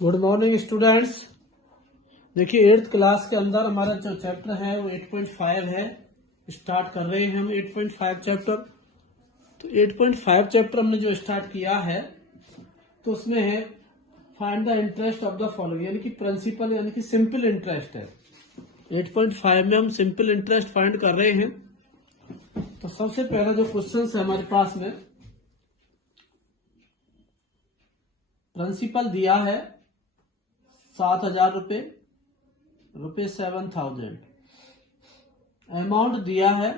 Good morning students. देखिए 8th class के अंदर हमारा जो चैप्टर है वो 8.5 है। स्टार्ट कर रहे हैं हम 8.5 चैप्टर। तो 8.5 चैप्टर हमने जो स्टार्ट किया है तो उसमें है find the interest of the following, यानी कि प्रिंसिपल यानी कि सिंपल इंटरेस्ट है। 8.5 में हम सिंपल इंटरेस्ट फाइंड कर रहे हैं। तो सबसे पहला जो क्वेश्चन है हमारे पास में, प्रिंसिपल दिया है 7,000 रुपये 7,000। अमाउंट दिया है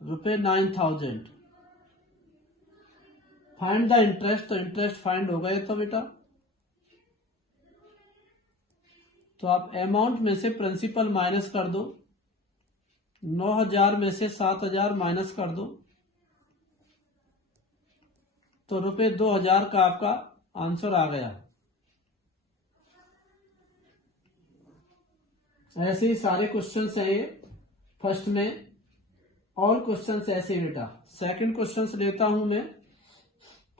रुपये 9,000। फाइंड द इंटरेस्ट, तो इंटरेस्ट फाइंड होगा ये तो बेटा। तो आप अमाउंट में से प्रिंसिपल माइनस कर दो, 9,000 में से 7,000 माइनस कर दो, तो रुपये 2,000 का आपका आंसर आ गया। ऐसे ही सारे क्वेश्चंस हैं ये फर्स्ट में, और क्वेश्चंस ऐसे बेटा। सेकंड क्वेश्चंस लेता हूं मैं।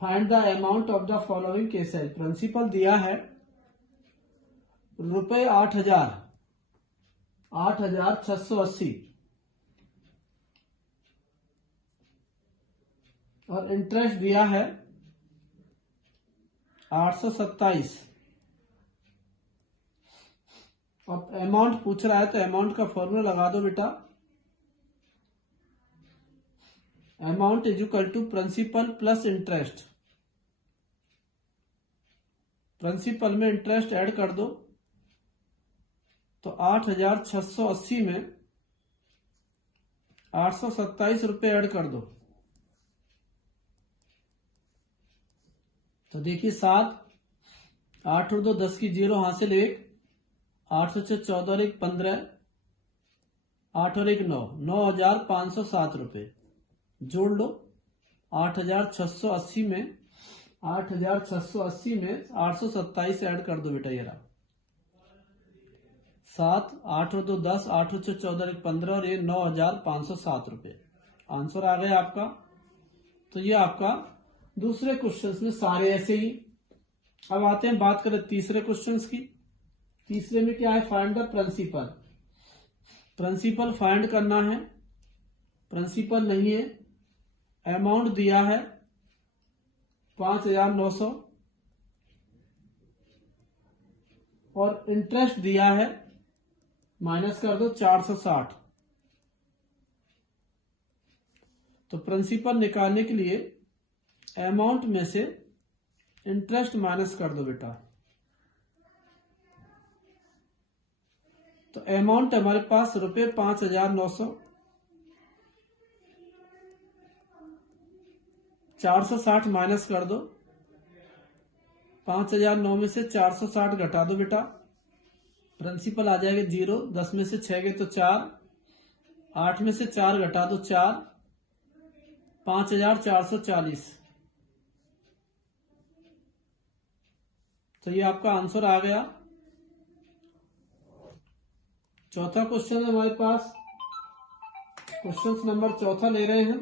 Find the amount of the following cases. Principal दिया है रुपये 8,000, 8,680 और इंटरेस्ट दिया है 827। अब अमाउंट पूछ रहा है तो अमाउंट का फॉर्मूला लगा दो बेटा। Amount is equal to principal plus interest. Principal में इंटरेस्ट ऐड कर दो, तो 8,680 में 827 रुपये ऐड कर दो। तो देखिए 7, 8 और 2 10 की 0 हासिल 1, 8 से 14 और 1 15, 8 और 1 9, 9,507 रुपये जोड़ लो। 8,680 में 8,680 में 827 ऐड कर दो बेटा। ये रहा 7, 8 और 2 10, 8 से 14 1 15 और ये 9,507 रुपये। आंसर आ गया आपका। तो ये आपका दूसरे क्वेश्चंस में सारे ऐसे ही। अब आते हैं बात करें तीसरे क्वेश्चंस की। तीसरे में क्या है? Find the principal. प्रिंसिपल फाइंड करना है। प्रिंसिपल नहीं है। अमाउंट दिया है 5,900 और इंटरेस्ट दिया है, माइनस कर दो 460। तो प्रिंसिपल निकालने के लिए अमाउंट में से इंटरेस्ट माइनस कर दो बेटा। तो अमाउंट हमारे पास रुपये 5,900, 460 माइनस कर दो। 5,009 में से 460 घटा दो बेटा। प्रिंसिपल आ जाएगा 0। 10 में से 6 गए तो 4, 8 में से 4 घटा दो 4, 5,440। तो ये आपका आंसर आ गया। चौथा क्वेश्चन है हमारे पास। क्वेश्चन नंबर चौथा ले रहे हैं।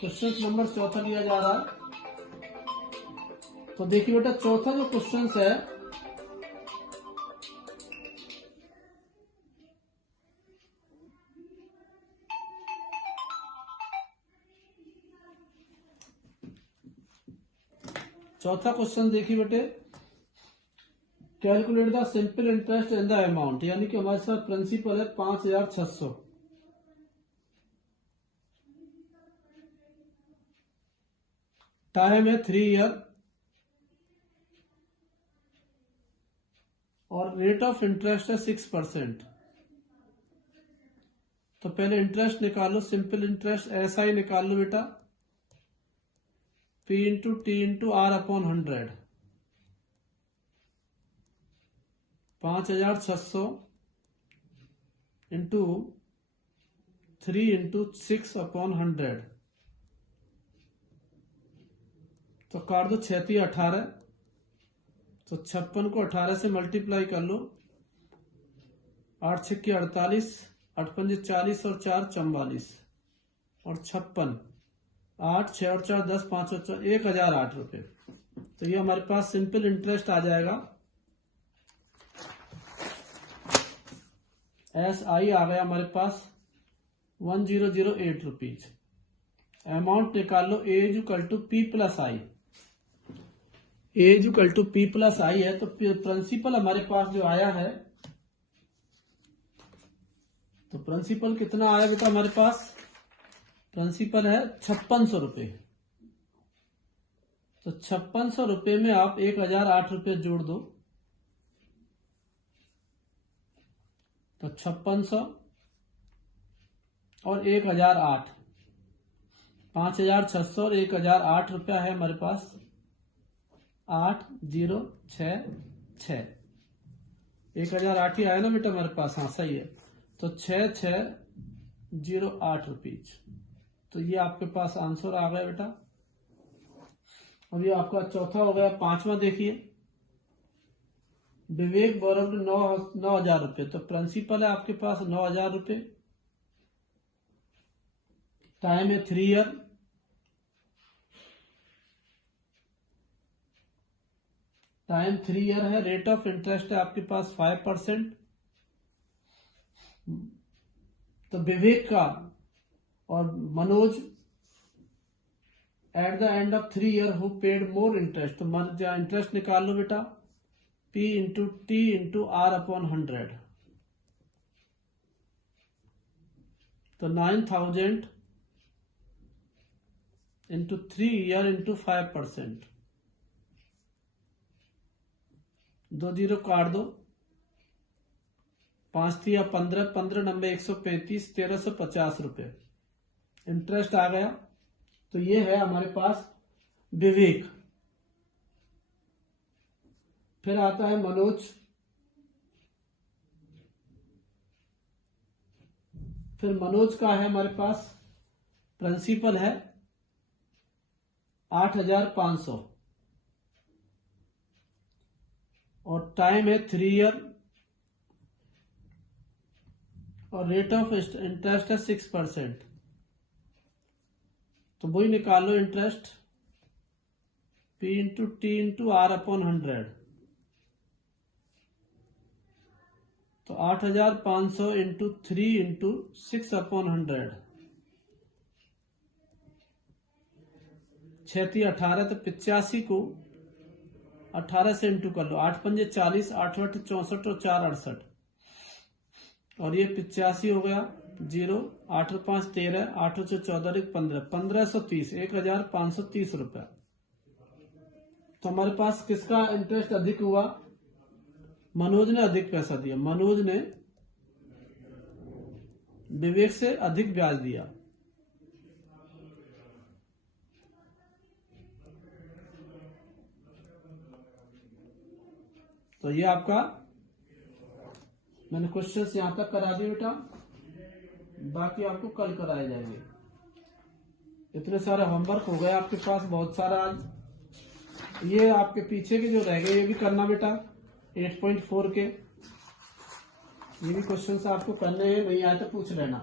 क्वेश्चन नंबर चौथा लिया जा रहा है। तो देखिए बेटा, चौथा जो क्वेश्चन है चौथा क्वेश्चन देखिए बेटे, calculate the simple interest in the amount, यानी कि हमारे साथ प्रिंसिपल है 5,600। टाइम है 3 ईयर और रेट ऑफ इंटरेस्ट है 6%। तो पहले इंटरेस्ट निकालो। सिंपल इंटरेस्ट ऐसा ही निकाल लो बेटा, P into T into R upon 100। 5,600 into 3 into 6 upon 100। तो काट दो 6 3 18। तो 56 को 18 से मल्टीप्लाई कर लो। 8 6 48, 8 5 40 और 4 44। और 56, 8, 6 और 4 10, 5 और 4 1008 रुपये। तो ये हमारे पास सिंपल इंटरेस्ट आ जाएगा। SI आ गया हमारे पास 1008 रुपीज। अमाउंट निकाल लो, A is equal to P plus I. A is equal to P plus I है, तो प्रिंसिपल हमारे पास जो आया है, तो प्रिंसिपल कितना आया बेटा हमारे पास? प्रिंसिपल है 5600 रुपये। तो 5600 रुपये में आप 1008 रुपये जोड़ दो, तो 5600 और 1008, 5600 और 1008 रुपया है हमारे पास। 8066, 1008 ही आया ना बेटा हमारे पास? हाँ सही है। तो 6608 रुपीज। तो ये आपके पास आंसर आ गया बेटा। अब ये आपका चौथा हो गया। पांचवा देखिए, विवेक बोरोड 9000 रुपये। तो प्रिंसिपल है आपके पास 9000 रुपये, टाइम है 3 ईयर, टाइम 3 ईयर है, रेट ऑफ इंटरेस्ट है आपके पास 5%। तो विवेक का और Manoj at the end of 3 year who paid more interest. तो इंटरेस्ट निकाल लो बेटा, P into T into R upon 100। तो 9000 इंटू 3 ईयर इंटू 5%। 2 जीरो काट दो, 5 3 15, 15 नंबे 135, 1350 रुपये इंटरेस्ट आ गया। तो ये है हमारे पास विवेक। फिर आता है मनोज, फिर मनोज का है हमारे पास प्रिंसिपल है 8500 और टाइम है 3 ईयर और रेट ऑफ इंटरेस्ट है 6%। तो वही निकाल लो interest, P into T into R upon 100। तो 8500 इंटू 3 इंटू 6 अपॉन 100, 6 18, तो 85 को 18 से इंटू कर लो, 8 पंजे 40, 8 8 64 और 4 68, और ये 85 हो गया 0, 8 5 13, 8 14 15, 1530, 1530 रुपया। तो हमारे पास किसका इंटरेस्ट अधिक हुआ? मनोज ने अधिक पैसा दिया, मनोज ने विवेक से अधिक ब्याज दिया। तो ये आपका मैंने क्वेश्चंस यहां तक करा दिए बेटा, बाकी आपको कल कराए जाएंगे। इतने सारे होमवर्क हो गए आपके पास, बहुत सारा। आज ये आपके पीछे के जो रह गए ये भी करना बेटा, 8.4 के ये भी क्वेश्चंस आपको करने हैं, नहीं आए तो पूछ लेना।